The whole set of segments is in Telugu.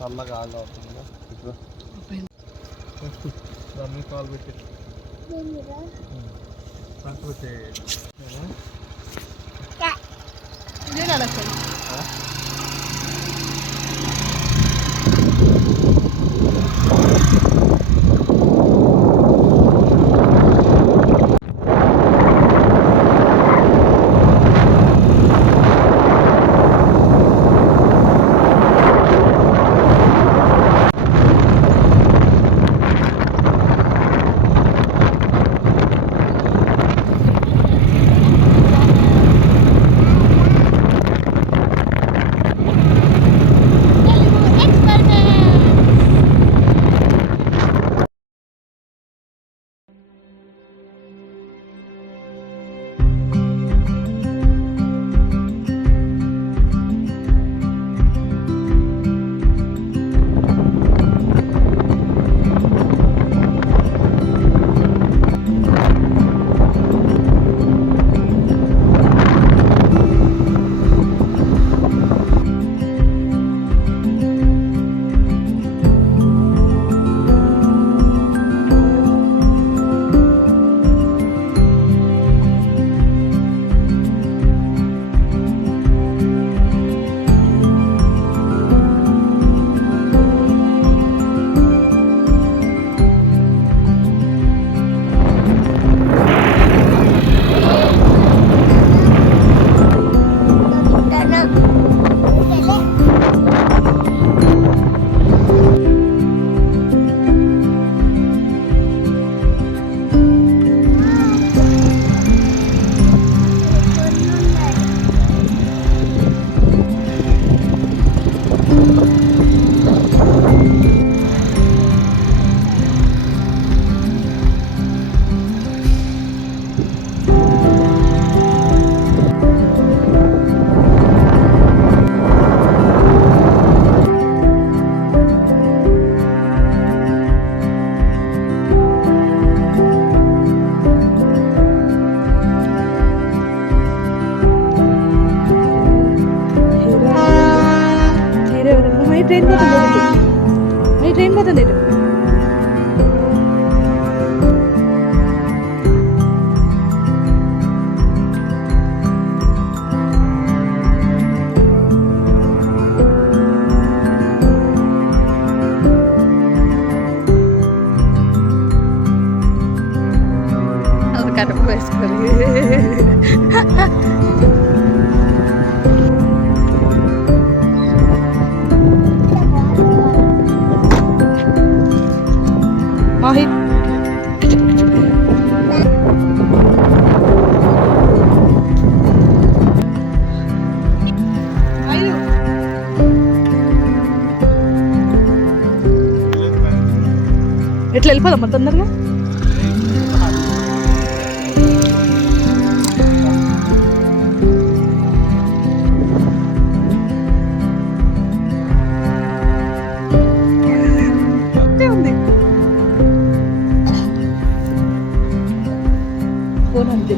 చల్లగా ఆడ అవుతుంది ఇప్పుడు దాన్ని కాలు పెట్టి కాకపోతే ట్రైన్ పోతుంది అది కడుపు వేసుకొని మాహిత్ ఎట్లా వెళ్ళిపోదాం మరి తొందరగా ఉంది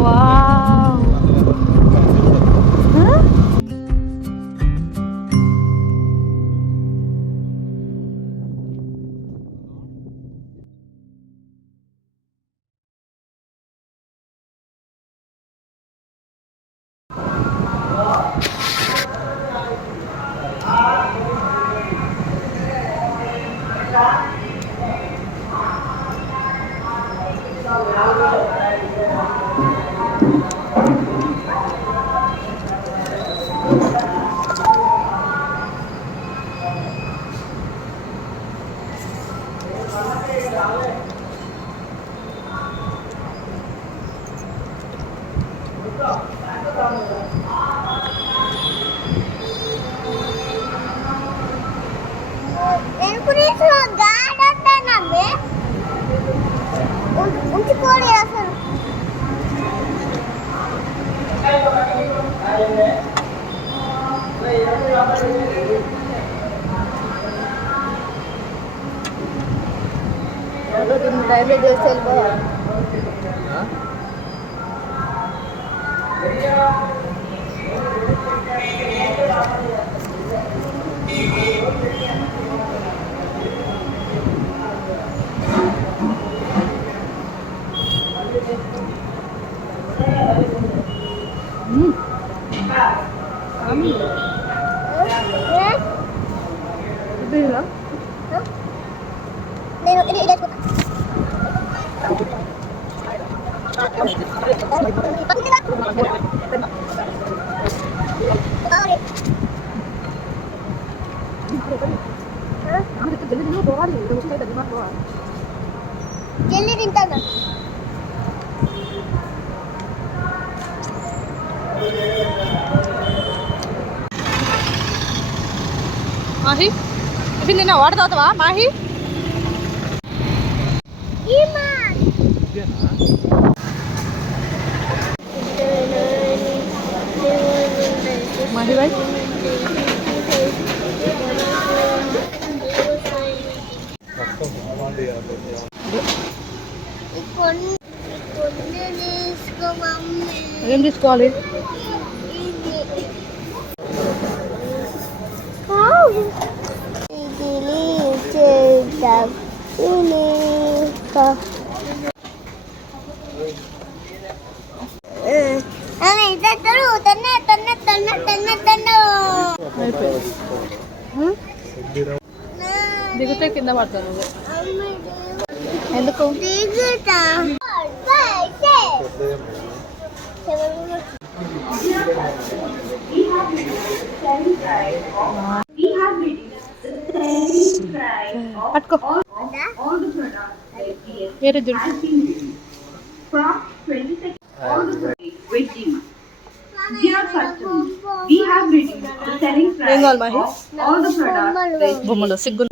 వావ్ డ్రైవే చేసి వెళ్ళిపోవాలి. నేను ఇది ఇది జల్లి తింటాను మాహి టిఫిన్ తిన్నా వాటర్ తాగుతావా మాహి మాహి బాయ్ ఏం తీసుకోవాలి దిగుతే కింద పడతాను ఎందుకు పట్టుకో వేరే చూడు ఏం కావాలి మాహి బొమ్మలు సిగ్గు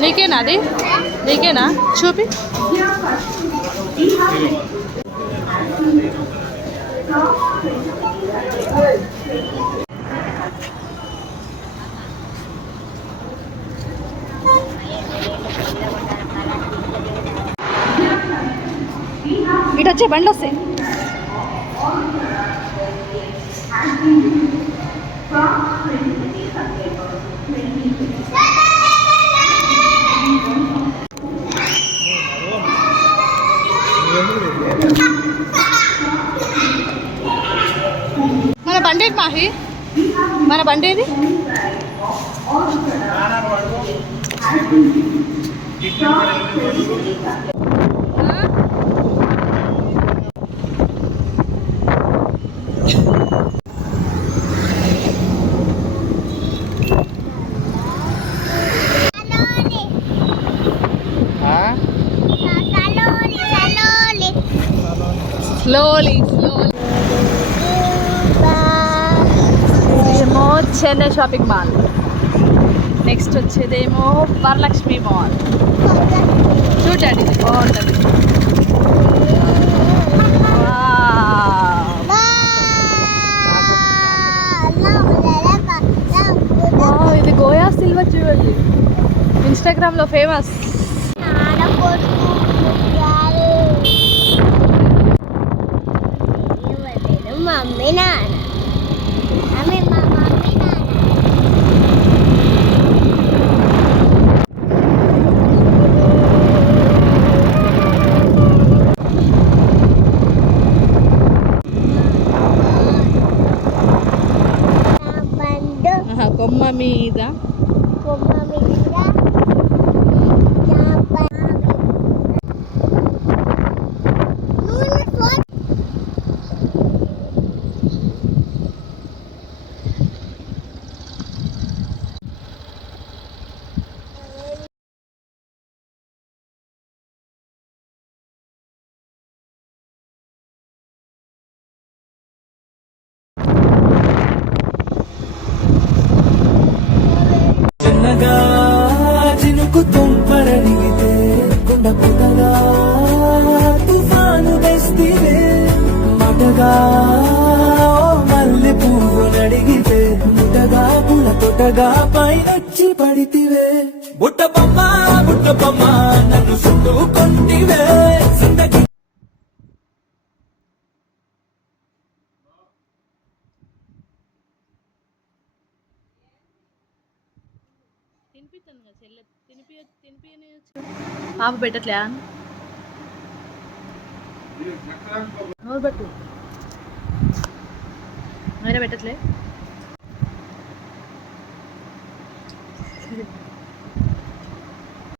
నీకేనా అది నీకేనా చూపి ఇటు వచ్చే బండి వస్తాయి మన బండి ఏది మాహి మన బండి ఏది స్లోలీ స్లోలీ ఇదేమో చెన్నై షాపింగ్ మాల్ నెక్స్ట్ వచ్చేదేమో వరలక్ష్మి మాల్ చూడండి బాగుంటుంది ఇది గోయా సిల్వర్ చూడండి ఇన్స్టాగ్రామ్లో ఫేమస్ మమ్మీ నాన్న ఆమె మా మమ్మీ నాన్న కొమ్మ మీద కొమ్మ మీద చిన్నగా చినుకు తుంపరడిగితే కుండ పుటగా తుఫాను తెస్తివే మటగా మల్లె పువ్వు నడిగితే ముటగా పుల తొటగా పైనొచ్చి పడితివే బుట్ట బొమ్మ నన్ను చుట్టుకొంటివే జిందగీ తినిపిస్తుంది కదా చెల్లె తినిపియని పాప పెట్టట్లే నోరు పెట్టు వేరే పెట్టట్లే